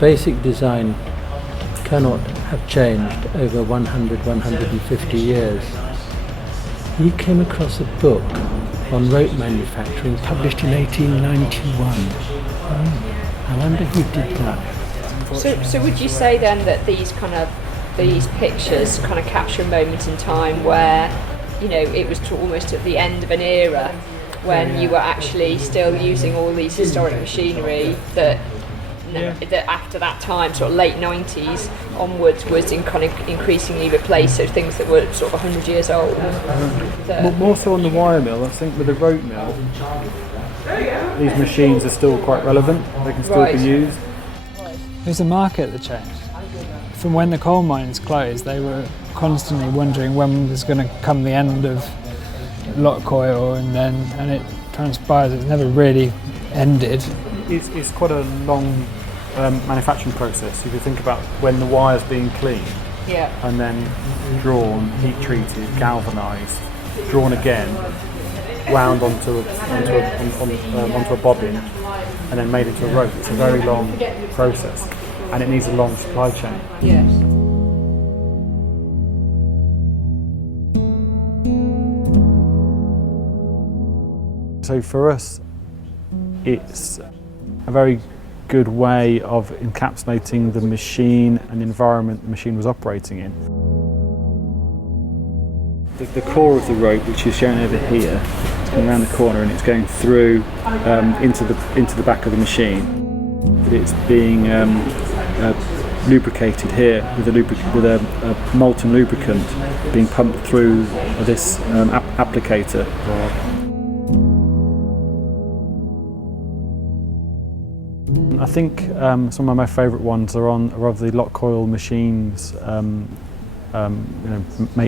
basic design cannot have changed over 100, 150 years. He came across a book on rope manufacturing published in 1891. I wonder who did that. So would you say then that these pictures kind of capture a moment in time where, you know, it was almost at the end of an era when you were actually still using all these historic machinery that after that time, sort of late 90s onwards, was increasingly replaced, so things that were sort of 100 years old. More so on the wire mill. I think with the rope mill, these machines are still quite relevant. They can still be used. It was the market that changed. From when the coal mines closed, they were constantly wondering when was going to come the end of lock coil, and it transpires it's never really ended. It's quite a long manufacturing process. If you think about when the wire's being cleaned, and then drawn, heat treated, galvanised, drawn again, wound onto a bobbin, and then made into a rope. It's a very long process, and it needs a long supply chain. Yes. So for us, it's a very good way of encapsulating the machine and the environment the machine was operating in. The core of the rope, which is shown over here, it's going around the corner and it's going through into the back of the machine. But it's being lubricated here with a molten lubricant being pumped through this applicator. I think some of my favourite ones are of the lock coil machines,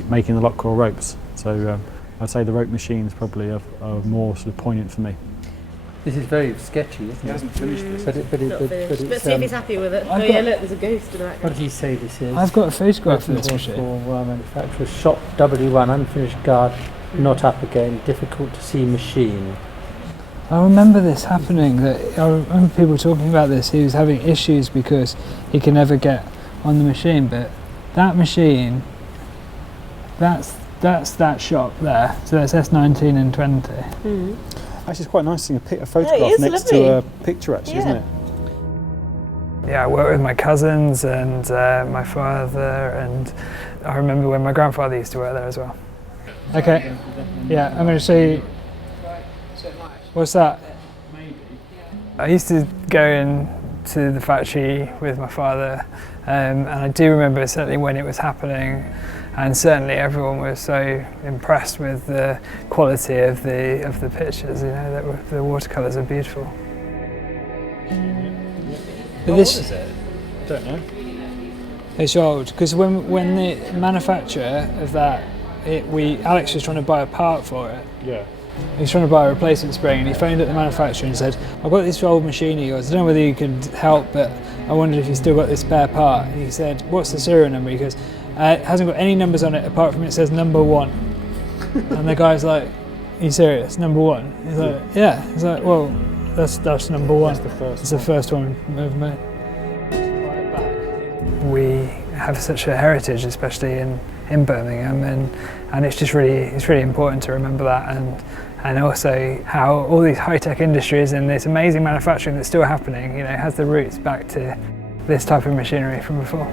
making the lock coil ropes. So I'd say the rope machines probably are more sort of poignant for me. This is very sketchy, isn't it? He hasn't finished this. But it's, see if he's happy with it. Oh yeah, look, there's a ghost in the background. what did he say this is? I've got a photograph of this Webster and machine. Horsfall manufacturer, shop W1, unfinished guard, not up again, difficult to see machine. I remember this happening. I remember people talking about this. He was having issues because he could never get on the machine. But that machine, that's that shop there. So that's S19 and 20. Mm. Actually, it's quite nice seeing a photograph next to a picture, actually, isn't it? Yeah, I worked with my cousins and my father, and I remember when my grandfather used to work there as well. Okay. Yeah, I'm going to show you. What's that? I used to go into the factory with my father, and I do remember certainly when it was happening, and certainly everyone was so impressed with the quality of the pictures. You know, that the watercolours are beautiful. But What is it? I don't know. It's old because when the manufacturer of that, Alex was trying to buy a part for it. Yeah. He was trying to buy a replacement spring, and he phoned up the manufacturer and said, "I've got this old machine of yours. I don't know whether you could help, but I wondered if you still got this spare part." And he said, "What's the serial number?" He goes, "It hasn't got any numbers on it apart from it says number 1." And the guy's like, "Are you serious? Number 1?" He's like, "Yeah." He's like, "Well, that's number 1. That's the first. It's the first one we've ever made." We have such a heritage, especially in Birmingham, and it's just really important to remember that, and also how all these high-tech industries and this amazing manufacturing that's still happening, you know, has the roots back to this type of machinery from before.